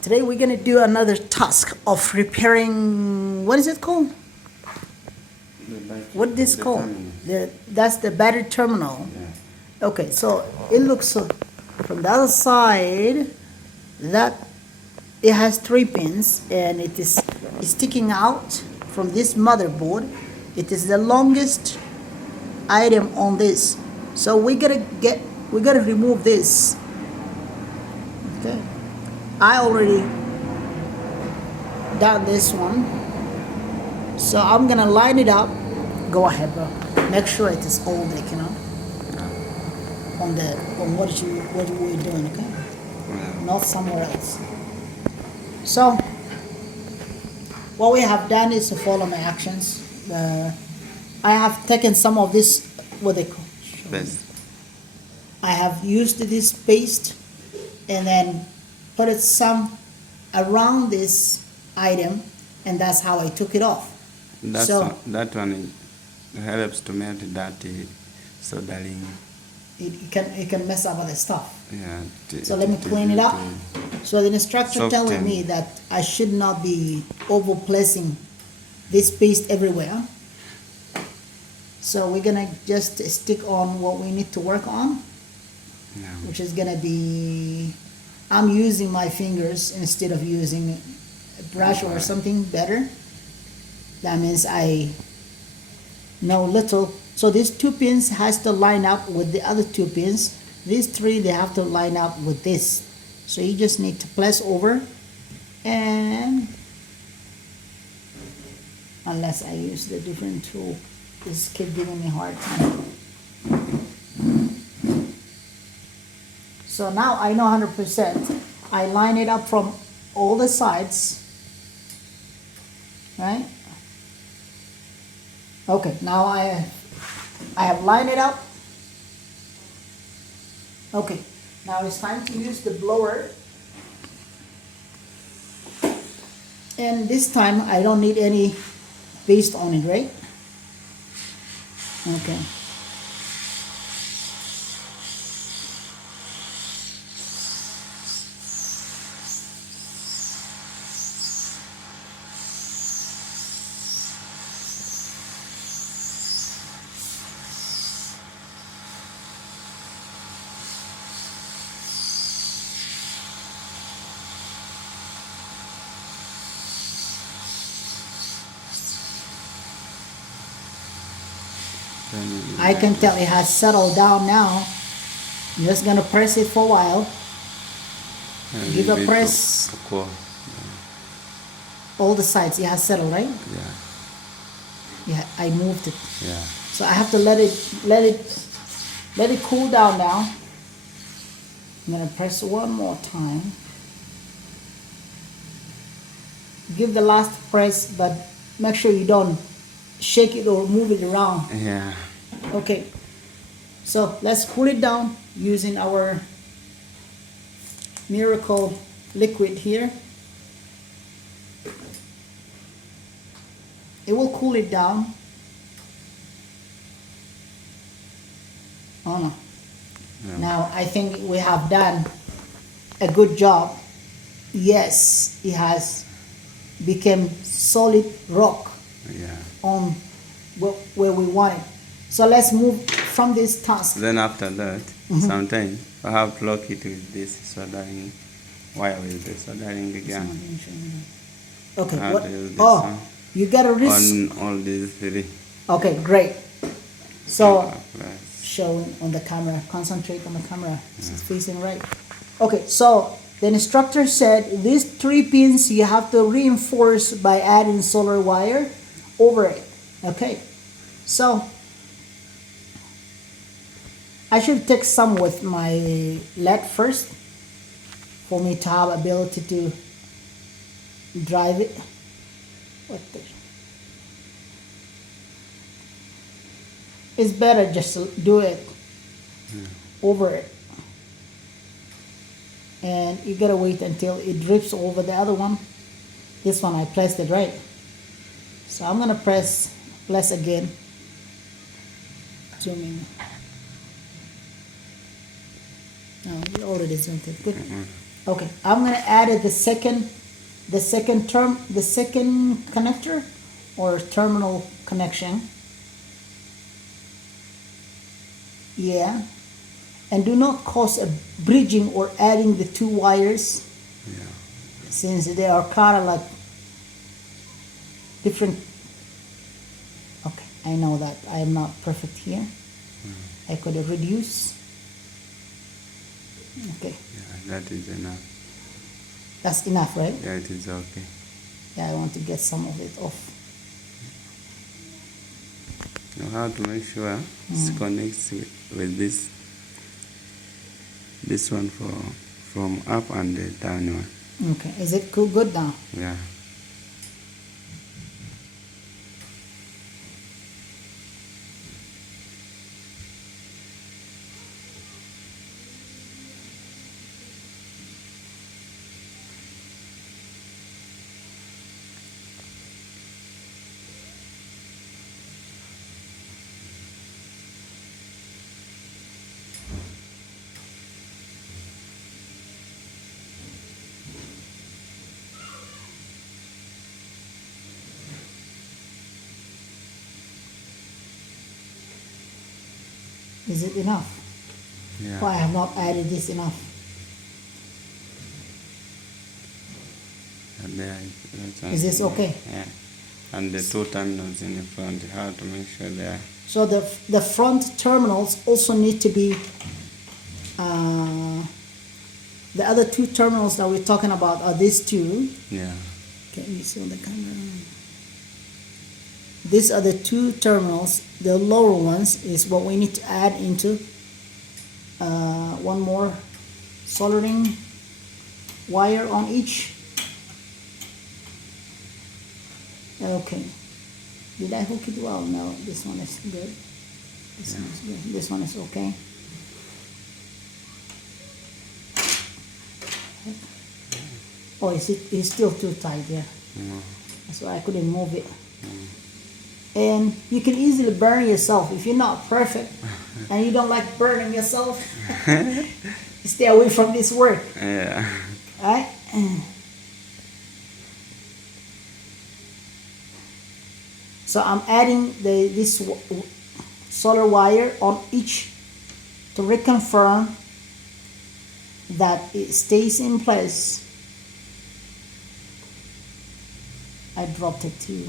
Today we're gonna do another task of repairing. What is it called? What this called? That's the battery terminal. Yeah. Okay, so it looks from the other side that it has 3 pins and it is sticking out from this motherboard. It is the longest item on this. So we gotta remove this. Okay. I already done this one. So I'm gonna line it up. Go ahead, bro. Make sure it is all like, on what we're doing, okay? Yeah. Not somewhere else. So what we have done is to follow my actions. I have taken some of this, what they call, Best. I have used this paste and then put it some around this item, and that's how I took it off. That one helps to melt that soldering. It can mess up other stuff. Yeah. So let me clean it up. So the instructor telling me that I should not be over placing this paste everywhere. So we're gonna just stick on what we need to work on, Yeah. which is gonna be, I'm using my fingers instead of using a brush or something better. That means I know little. So these 2 pins has to line up with the other 2 pins. These 3, they have to line up with this. So you just need to place over, and unless I use the different tool, this keep giving me a hard time. So now I know 100%. I line it up from all the sides, right? Okay, now I have lined it up. Okay, now it's time to use the blower. And this time I don't need any paste on it, right? Okay. I can tell it has settled down now. I'm just gonna press it for a while. Give a press. All the sides, it has settled, right? Yeah. Yeah, I moved it. Yeah. So I have to let it cool down now. I'm gonna press one more time. Give the last press, but make sure you don't shake it or move it around. Yeah. Okay, so let's cool it down using our miracle liquid here. It will cool it down. Oh no. Yeah. Now I think we have done a good job. Yes, it has become solid rock Yeah. on where we want it. So let's move from this task. Then after that, sometimes I have to lock it with this soldering wire with the soldering gun. Okay, How what? to use this Oh, one. you got a wrist. On all these 3. Okay, great. So Press. showing on the camera, concentrate on the camera. It's facing right. Okay, so the instructor said these 3 pins you have to reinforce by adding solar wire over it. Okay, so I should take some with my LED first for me to have ability to drive it. What the? It's better just to do it over it. And you gotta wait until it drips over the other one. This one I pressed it right. So I'm gonna press again. Zoom in. No, you already zoomed it. Good. Okay, I'm gonna add the second connector or terminal connection. Yeah, and do not cause a bridging or adding the two wires Yeah. since they are kind of like different. Okay, I know that I am not perfect here. I could reduce. Okay, Yeah, that is enough. that's enough, right? Yeah, it is okay. Yeah, I want to get some of it off. You have to make sure it connects with this one from up and the down one. Okay, is it good now? Yeah. Is it enough? Yeah. Oh, I have not added this enough. And there Is this okay? Yeah. And the two terminals in the front, you have to make sure they are. So the front terminals also need to be the other two terminals that we're talking about are these two. Yeah. Can you see on the camera? These are the two terminals. The lower ones is what we need to add into one more soldering wire on each. Okay. Did I hook it well? No, this one is good. This one is good. This one is okay. Oh, it's still too tight there. That's why I couldn't move it. And you can easily burn yourself if you're not perfect and you don't like burning yourself. Stay away from this work. Yeah. Right? So I'm adding this solder wire on each to reconfirm that it stays in place. I dropped it too.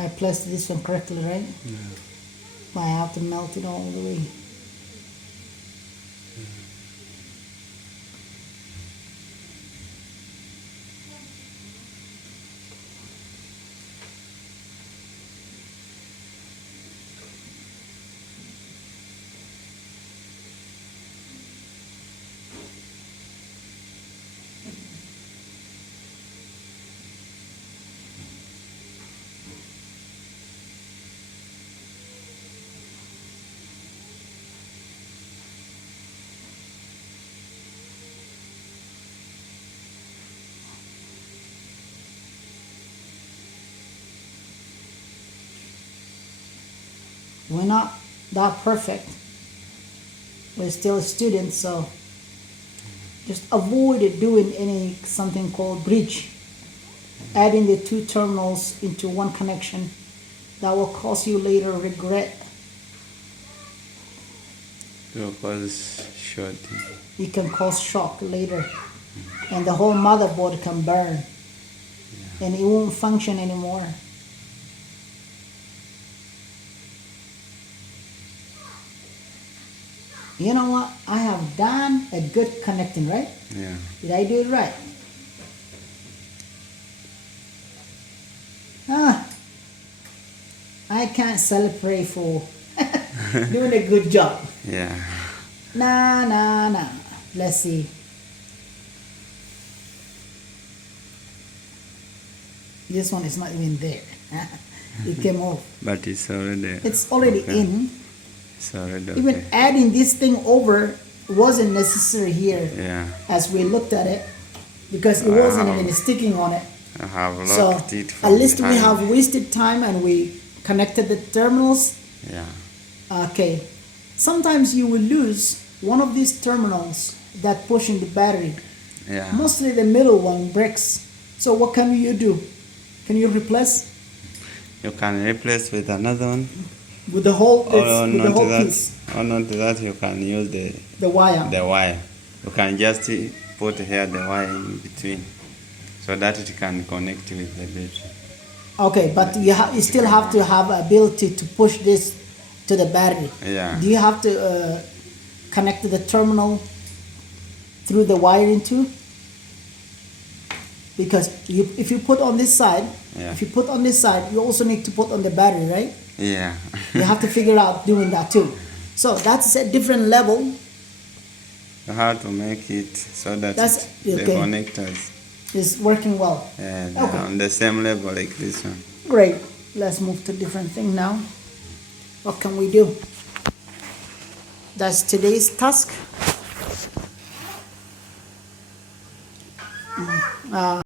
I placed this one correctly, right? Yeah. I have to melt it all the way. We're not that perfect. We're still students, so just avoid doing any something called bridge. Adding the two terminals into one connection. That will cause you later regret. It will cause short. It can cause shock later. And the whole motherboard can burn. And it won't function anymore. You know what? I have done a good connecting, right? Yeah. Did I do it right? I can't celebrate for Doing a good job. Yeah. Nah. Let's see. This one is not even there. It came off. But it's already. It's already okay. in. It's already Even okay. adding this thing over wasn't necessary here Yeah. as we looked at it because it wasn't even sticking on it. I have So locked it at from least we behind. have wasted time and we connected the terminals. Yeah. Okay. Sometimes you will lose one of these terminals that push in the battery. Yeah. Mostly the middle one breaks. So what can you do? Can you replace You can replace with another one. with the whole Or with the not whole that. piece, Or not that. You can use the wire? the wire. You can just put here the wire in between, so that it can connect with the battery. Okay, but you still have to have ability to push this to the battery. Yeah. Do you have to connect the terminal through the wiring too? Because if you put on this side, Yeah. if you put on this side, you also need to put on the battery, right? Yeah. You have to figure out doing that too. So that's a different level. You have to make it so that That's the okay. connectors It's working well. they're Okay. on the same level like this one. Great. Let's move to different thing now. What can we do? That's today's task.